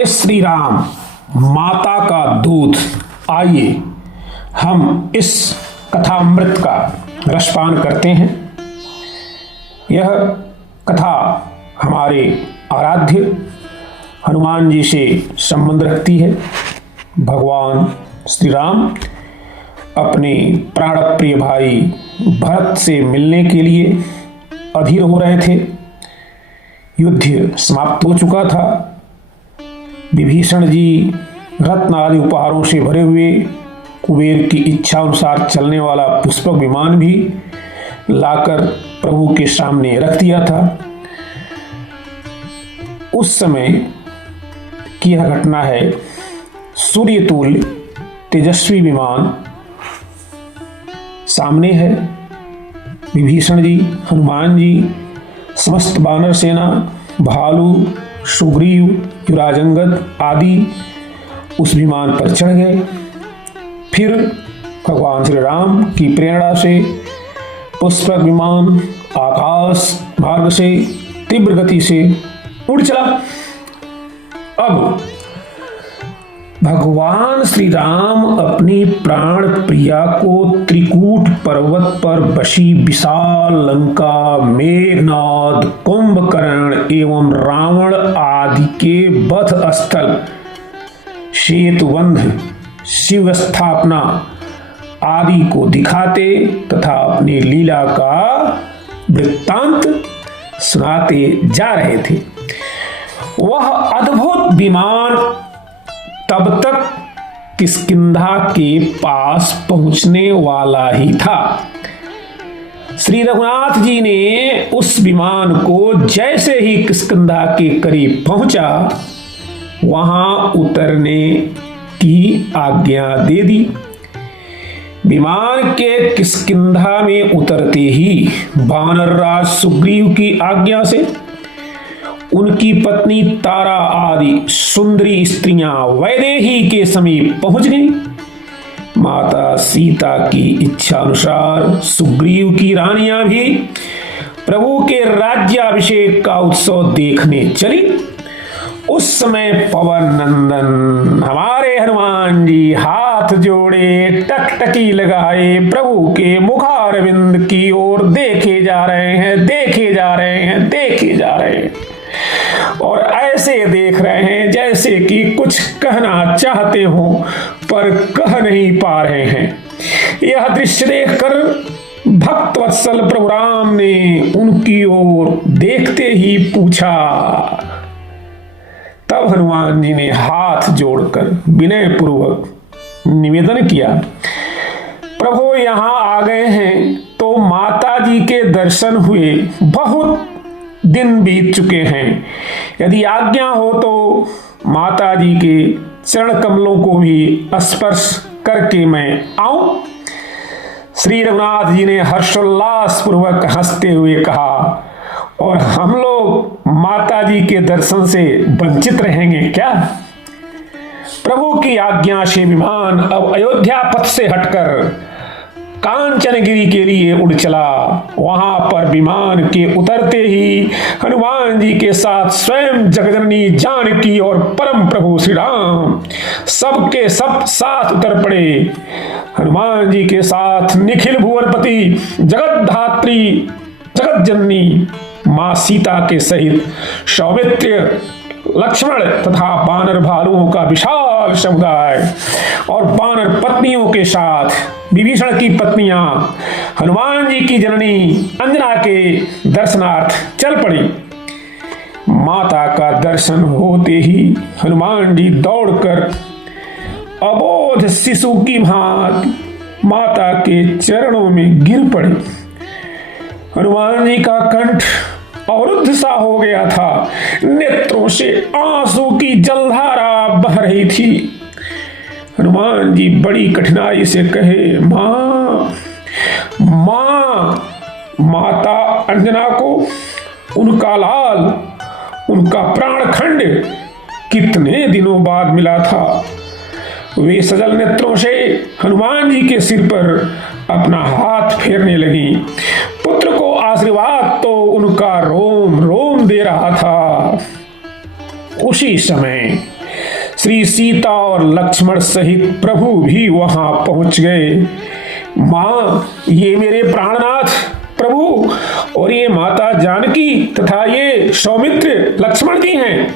श्री राम माता का दूध। आइए हम इस कथामृत का रसपान करते हैं। यह कथा हमारे आराध्य हनुमान जी से संबंध रखती है। भगवान श्री राम अपने प्राण प्रिय भाई भरत से मिलने के लिए अधीर हो रहे थे। युद्ध समाप्त हो चुका था। विभीषण जी रत्न आदि उपहारों से भरे हुए कुबेर की इच्छा अनुसार चलने वाला पुष्पक विमान भी लाकर प्रभु के सामने रख दिया था। उस समय की यह घटना है। सूर्य तुल्य तेजस्वी विमान सामने है। विभीषण जी, हनुमान जी, समस्त वानर सेना, भालू, सुग्रीव, युराजंगद आदि उस विमान पर चढ़ गए। फिर भगवान श्री राम की प्रेरणा से पुष्पक विमान आकाश मार्ग से तीव्र गति से उड़ चला। अब भगवान श्री राम अपनी प्राण प्रिया को त्रिकूट पर्वत पर बसी विशाल लंका, मेघनाद, कुंभकर्ण एवं रावण आदि के वध स्थल, सेतुबंध, शिव स्थापना आदि को दिखाते तथा अपनी लीला का वृत्तांत सुनाते जा रहे थे। वह अद्भुत विमान तब तक किष्किंधा के पास पहुंचने वाला ही था। श्री रघुनाथ जी ने उस विमान को जैसे ही किष्किंधा के करीब पहुंचा, वहां उतरने की आज्ञा दे दी। विमान के किष्किंधा में उतरते ही वानर राज सुग्रीव की आज्ञा से उनकी पत्नी तारा आदि सुंदरी स्त्रियां वैदेही के समीप पहुंच गईं। माता सीता की इच्छा अनुसार सुग्रीव की रानियां भी प्रभु के राज्याभिषेक का उत्सव देखने चली। उस समय पवन नंदन हमारे हनुमान जी हाथ जोड़े टकटकी लगाए प्रभु के मुखारविंद की ओर देखे जा रहे हैं, देखे जा रहे हैं, देखे जा रहे हैं और ऐसे देख रहे हैं जैसे कि कुछ कहना चाहते हो पर कह नहीं पा रहे हैं। यह दृश्य देखकर भक्त वत्सल प्रभु राम ने उनकी ओर देखते ही पूछा। तब हनुमान जी ने हाथ जोड़कर विनय पूर्वक निवेदन किया, प्रभु यहाँ आ गए हैं तो माता जी के दर्शन हुए बहुत दिन बीत चुके हैं। यदि आज्ञा हो तो माता जी के चरण कमलों को भी स्पर्श करके मैं आऊं। श्री रघुनाथ जी ने हर्षोल्लास पूर्वक हंसते हुए कहा, और हम लोग माता जी के दर्शन से वंचित रहेंगे क्या? प्रभु की आज्ञा से विमान अब अयोध्या पथ से हटकर कांचनगिरी के लिए उड़ चला। वहां पर विमान के उतरते ही हनुमान जी के साथ स्वयं जगजननी जानकी और परम प्रभु श्री राम सबके सब साथ उतर पड़े। हनुमान जी के साथ निखिल भुवनपति जगतधात्री जगत जननी मां सीता के सहित सौमित्र, लक्ष्मण तथा वानर भालुओं का विशाल समुदाय और वानर पत्नियों के साथ विभीषण की पत्नियां हनुमान जी की जननी अंजना के दर्शनार्थ चल पड़ी। माता का दर्शन होते ही हनुमान जी दौड़कर अबोध शिशु की भांति माता के चरणों में गिर पड़े। हनुमान जी का कंठ अवरुद्ध सा हो गया था। नेत्रों से आंसू की जलधारा बह रही थी। हनुमान जी बड़ी कठिनाई से कहे, मां मां। माता अंजना को उनका लाल, उनका प्राणखंड कितने दिनों बाद मिला था। वे सजल नेत्रों से हनुमान जी के सिर पर अपना हाथ फेरने लगी। पुत्र को आशीर्वाद तो उनका रोम रोम दे रहा था। उसी समय श्री सीता और लक्ष्मण सहित प्रभु भी वहां पहुंच गए। मां, ये मेरे प्राणनाथ प्रभु और ये माता जानकी तथा ये सौमित्र लक्ष्मण जी हैं।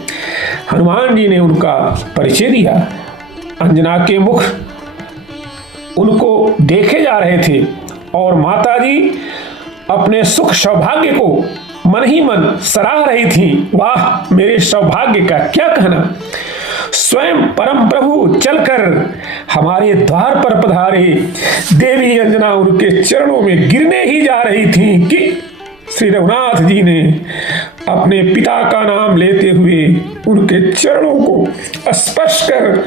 हनुमान जी ने उनका परिचय दिया। अंजना के मुख उनको देखे जा रहे थे और माता जी अपने सुख सौभाग्य को मन ही मन सराह रही थी। वाह, मेरे सौभाग्य का क्या कहना। स्वयं परम प्रभु चलकर हमारे द्वार पर पधारे। देवी अंजना उनके चरणों में गिरने ही जा रही थी कि श्री रघुनाथ जी ने अपने पिता का नाम लेते हुए उनके चरणों को स्पर्श कर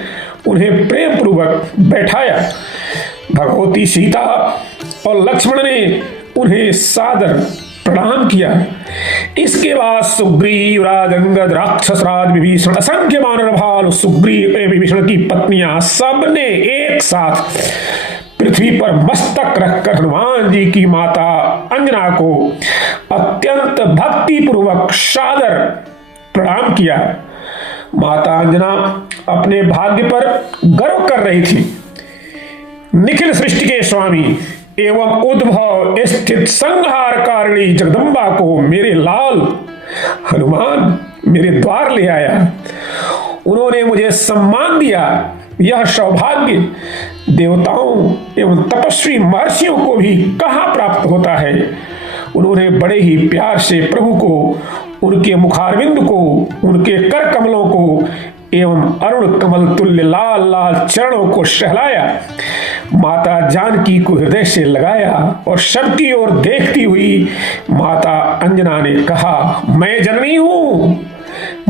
उन्हें प्रेम पूर्वक बैठाया। भगवती सीता और लक्ष्मण ने उन्हें सादर प्रणाम किया। इसके बाद सुग्रीव, राज अंगद, राक्षस राज विभीषण, असंख्य वानर भालु, सुग्रीव एवं विभीषण की पत्नियां सबने एक साथ पृथ्वी पर मस्तक रखकर हनुमान जी की माता अंजना को अत्यंत भक्ति पूर्वक सादर प्रणाम किया। माता अंजना अपने भाग्य पर गर्व कर रही थी। निखिल सृष्टि के स्वामी एवं उद्भव स्थित संहार कारिणी जगदम्बा को मेरे लाल हनुमान मेरे द्वार ले आया। उन्होंने मुझे सम्मान दिया। यह सौभाग्य देवताओं एवं तपस्वी महर्षियों को भी कहाँ प्राप्त होता है। उन्होंने बड़े ही प्यार से प्रभु को, उनके मुखारविंद को, उनके कर कमलों को एवं अरुण कमल तुल्य लाल लाल चरणों को सहलाया। माता जानकी को हृदय से लगाया और सबकी ओर देखती हुई माता अंजना ने कहा, मैं जननी हूं,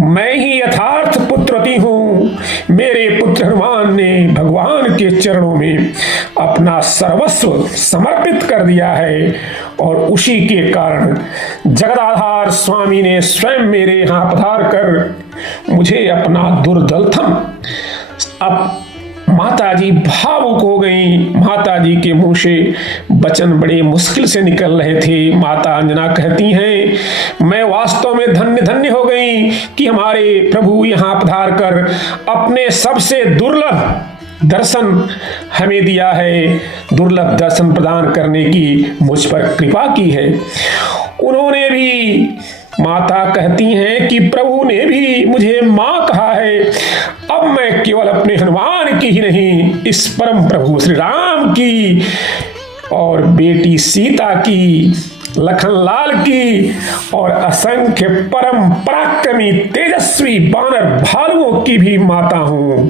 मैं ही यथार्थ पुत्रवती हूं। मेरे पुत्र हनुमान ने भगवान के चरणों में अपना सर्वस्व समर्पित कर दिया है और उसी के कारण जगदाधार स्वामी ने स्वयं मेरे यहाँ पधार कर मुझे अपना दुर्दलथम। अब माता जी भावुक हो गई। माता जी के मुंह से वचन बड़े मुश्किल से निकल रहे थे। माता अंजना कहती हैं, मैं वास्तव में धन्य धन्य हो गई कि हमारे प्रभु यहाँ पधार कर अपने सबसे दुर्लभ दर्शन हमें दिया है, दुर्लभ दर्शन प्रदान करने की मुझ पर कृपा की है। उन्होंने भी, माता कहती हैं कि प्रभु ने भी मुझे मां कहा है। अब मैं केवल अपने हनुमान की ही नहीं, इस परम प्रभु श्री राम की और बेटी सीता की, लखनलाल की और असंख्य परम पराक्रमी तेजस्वी वानर भालुओं की भी माता हूं।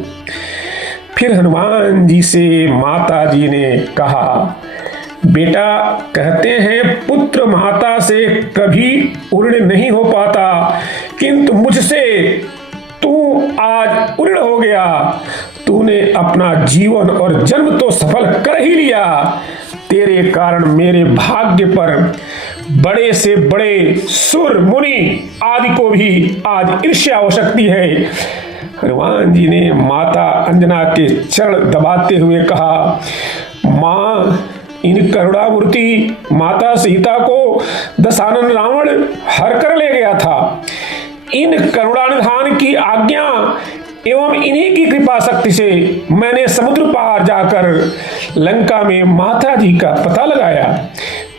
फिर हनुमान जी से माता जी ने कहा, बेटा, कहते हैं पुत्र माता से कभी उर्ण नहीं हो पाता, किंतु मुझसे तू आज उर्ण हो गया। तूने अपना जीवन और जन्म तो सफल कर ही लिया। तेरे कारण मेरे भाग्य पर बड़े से बड़े सुर मुनि आदि को भी आज ईर्ष्या हो सकती है। हनुमान जी ने माता अंजना के चरण दबाते हुए कहा, मां, इन करुणामूर्ति माता सीता को दशानन रावण हर कर ले गया था। इन करुणानिधान की आज्ञा एवं इन्हीं की कृपा शक्ति से मैंने समुद्र पार जाकर लंका में माता जी का पता लगाया।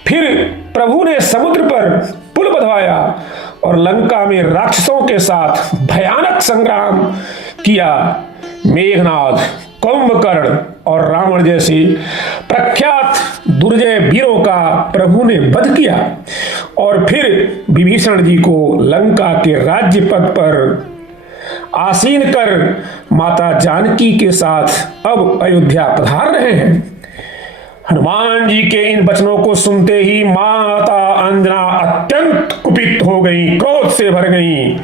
फिर प्रभु ने समुद्र पर पुल बंधवाया और लंका में राक्षसों के साथ भयानक संग्राम किया। मेघनाद, कुंभकर्ण और रावण जैसे प्रख्यात दुर्जय वीरों का प्रभु ने वध किया और फिर विभीषण जी को लंका के राज्य पद पर आसीन कर माता जानकी के साथ अब अयोध्या पधार रहे हैं। हनुमान जी के इन वचनों को सुनते ही माता अंजना अत्यंत कुपित हो गई, क्रोध से भर गई।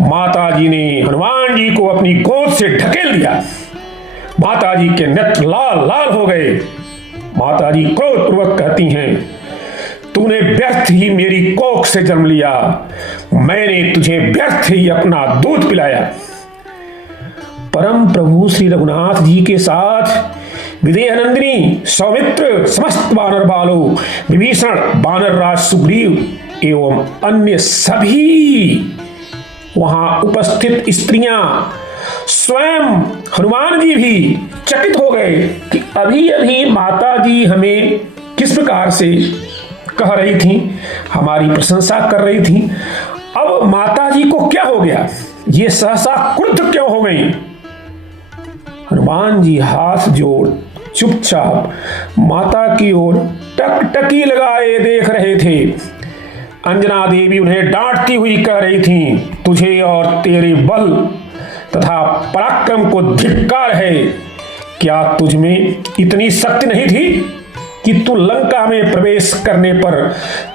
माता जी ने हनुमान जी को अपनी गोद से ढकेल दिया। माता जी के नेत्र लाल लाल हो गए। माता जी क्रोध पूर्वक कहती हैं, तूने व्यर्थ ही मेरी कोख से जन्म लिया, मैंने तुझे व्यर्थ ही अपना दूध पिलाया। परम प्रभु श्री रघुनाथ जी के साथ विदेहनंदिनी, सौमित्र, समस्त वानर बालो, विभीषण, वानर राज सुग्रीव एवं अन्य सभी वहां उपस्थित स्त्रियां स्वयं हनुमान जी भी चकित हो गए कि अभी अभी माता जी हमें किस प्रकार से कह रही थी, हमारी प्रशंसा कर रही थी, अब माता जी को क्या हो गया, ये सहसा क्रुद्ध क्यों हो गई। हनुमान जी हाथ जोड़ चुपचाप माता की ओर टकटकी लगाए देख रहे थे। अंजना देवी उन्हें डांटती हुई कह रही थी, तुझे और तेरे बल तथा पराक्रम को धिक्कार है। क्या तुझ में इतनी शक्ति नहीं थी कि तू लंका में प्रवेश करने पर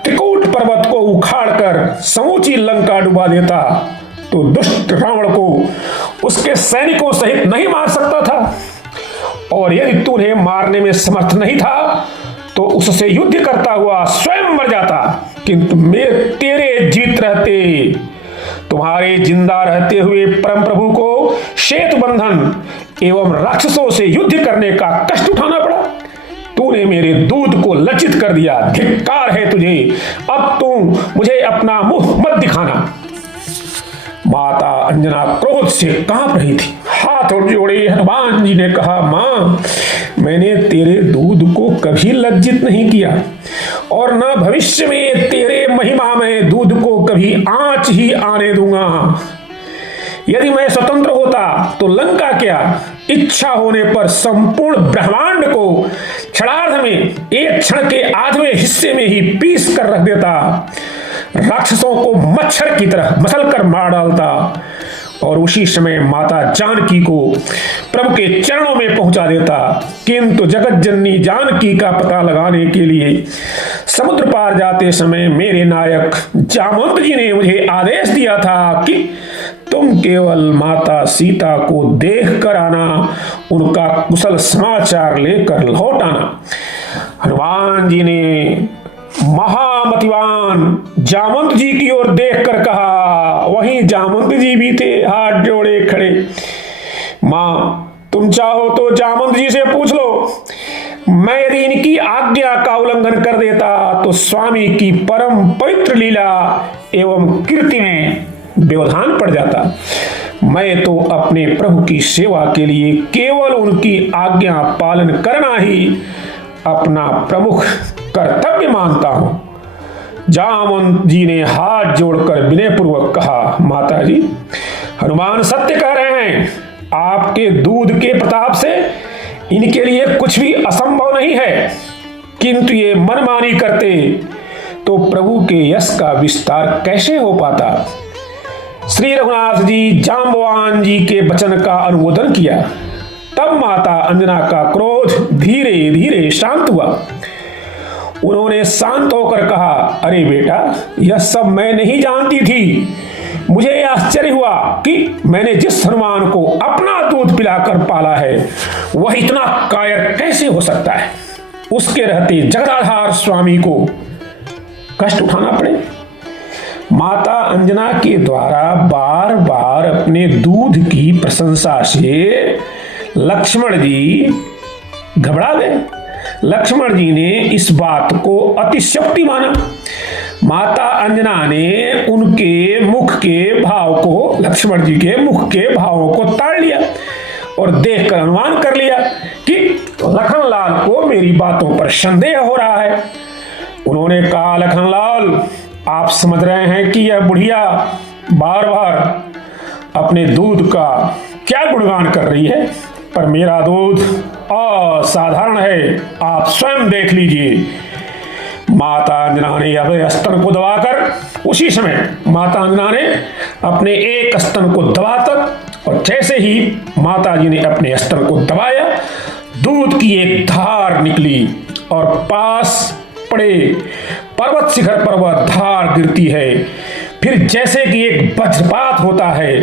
त्रिकूट पर्वत को उखाड़कर समूची लंका डुबा देता तो दुष्ट रावण को उसके सैनिकों सहित नहीं मार सकता था? और यदि तू उन्हें मारने में समर्थ नहीं था तो उससे युद्ध करता हुआ स्वयं मर जाता, किंतु तेरे जीवित रहते, तुम्हारे जिंदा रहते हुए परम प्रभु को श्वेत बंधन एवं राक्षसों से युद्ध करने का कष्ट उठाना पड़ा। तूने मेरे दूध को लज्जित कर दिया, धिक्कार है तुझे। अब तू मुझे अपना मुंह मत दिखाना। माता अंजना क्रोध से कांप रही थी। हाथ जोड़े हनुमान जी ने कहा, मां, मैंने तेरे दूध को कभी लज्जित नहीं किया और न भविष्य में तेरे महिमा में दूध को कभी आंच ही आने दूंगा। यदि मैं स्वतंत्र होता तो लंका क्या, इच्छा होने पर संपूर्ण ब्रह्मांड को क्षणार्ध में एक क्षण के आधवें हिस्से में ही पीस कर रख देता, राक्षसों को मच्छर की तरह मसल कर मार डालता और उसी समय माता जानकी को प्रभु के चरणों में पहुंचा देता। किंतु जगत जननी जानकी का पता लगाने के लिए समुद्र पार जाते समय मेरे नायक जामवंत जी ने मुझे आदेश दिया था कि तुम केवल माता सीता को देख कर आना, उनका कुशल समाचार लेकर लौट आना। हनुमान जी ने महामतिवान जामवंत जी की ओर देखकर कहा। वहीं जामवंत जी भी थे हाथ जोड़े खड़े। मां, तुम चाहो तो जामवंत जी से पूछ लो, मैं यदि इनकी आज्ञा का उल्लंघन कर देता तो स्वामी की परम पवित्र लीला एवं कीर्ति में व्यवधान पड़ जाता। मैं तो अपने प्रभु की सेवा के लिए केवल उनकी आज्ञा पालन करना ही अपना प्रमुख कर्तव्य मानता हूं। जामवंत जी ने हाथ जोड़कर विनयपूर्वक कहा, माता जी, हनुमान सत्य कह रहे हैं। आपके दूध के प्रताप से इनके लिए कुछ भी असंभव नहीं है, किंतु ये मनमानी करते तो प्रभु के यश का विस्तार कैसे हो पाता। श्री रघुनाथ जी जाम्बवान जी के वचन का अनुमोदन किया। तब माता अंजना का क्रोध धीरे धीरे शांत हुआ। उन्होंने शांत होकर कहा, अरे बेटा, यह सब मैं नहीं जानती थी। मुझे आश्चर्य हुआ कि मैंने जिस हनुमान को अपना दूध पिलाकर पाला है वह इतना कायर कैसे हो सकता है। उसके रहते जगदाधार स्वामी को कष्ट उठाना पड़े। माता अंजना के द्वारा बार बार अपने दूध की प्रशंसा से लक्ष्मण जी घबरा गए। लक्ष्मण जी ने इस बात को अतिशयोक्ति माना। माता अंजना ने उनके मुख के भाव को, लक्ष्मण जी के मुख के भावों को ताड़ लिया और देखकर अनुमान कर लिया कि लखनलाल को मेरी बातों पर संदेह हो रहा है। उन्होंने कहा, लखनलाल, आप समझ रहे हैं कि यह बुढ़िया बार बार अपने दूध का क्या गुणगान कर रही है, पर मेरा दूध असाधारण है, आप स्वयं देख लीजिए। माता अंजना ने अपने स्तन को दबाकर, उसी समय माता अंजना ने अपने एक स्तन को दबाकर, और जैसे ही माता जी ने अपने स्तन को दबाया, दूध की एक धार निकली और पास पड़े पर्वत शिखर पर वह धार गिरती है। फिर जैसे कि एक वज्रपात होता है,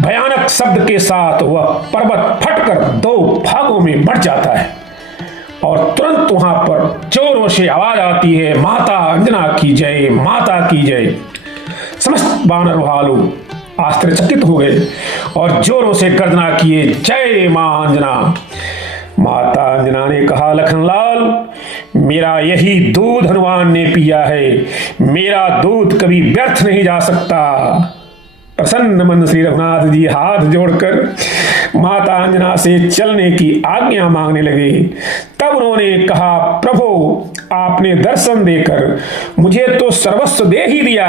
भयानक शब्द के साथ वह पर्वत फटकर दो भागों में बढ़ जाता है और तुरंत वहां पर जोरों से आवाज आती है, माता अंजना की जय, माता की जय। समस्त वानर भालू आश्चर्यचकित हो गए और जोरों से गर्जना किए, जय मां अंजना। माता अंजना ने कहा, लखनलाल, मेरा यही दूध हनुमान ने पिया है, मेरा दूध कभी व्यर्थ नहीं जा सकता। प्रसन्न मन श्री रघुनाथ जी हाथ जोड़कर माता अंजना से चलने की आज्ञा मांगने लगे। तब उन्होंने कहा, प्रभु आपने दर्शन देकर मुझे तो सर्वस्व दे ही दिया,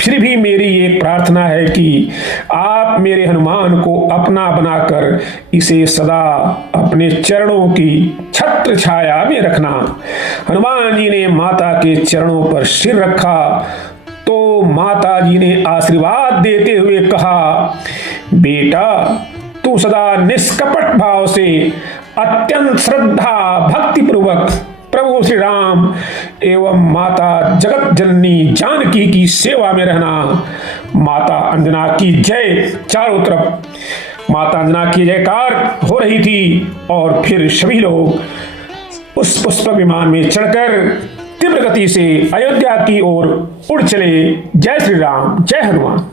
फिर भी मेरी एक प्रार्थना है कि आप मेरे हनुमान को अपना बनाकर इसे सदा अपने चरणों की छत्र छाया में रखना। हनुमान जी ने माता के चरणों पर सिर रखा तो माता जी ने आशीर्वाद देते हुए कहा, बेटा तू सदा निष्कपट भाव से अत्यंत श्रद्धा भक्ति पूर्वक प्रभु श्री राम एवं माता जगत जननी जानकी की सेवा में रहना। माता अंजना की जय। चारों तरफ माता अंजना की जयकार हो रही थी और फिर सभी लोग उस पुष्पक विमान में चढ़कर तीव्र गति से अयोध्या की ओर उड़ चले। जय श्री राम, जय हनुमान।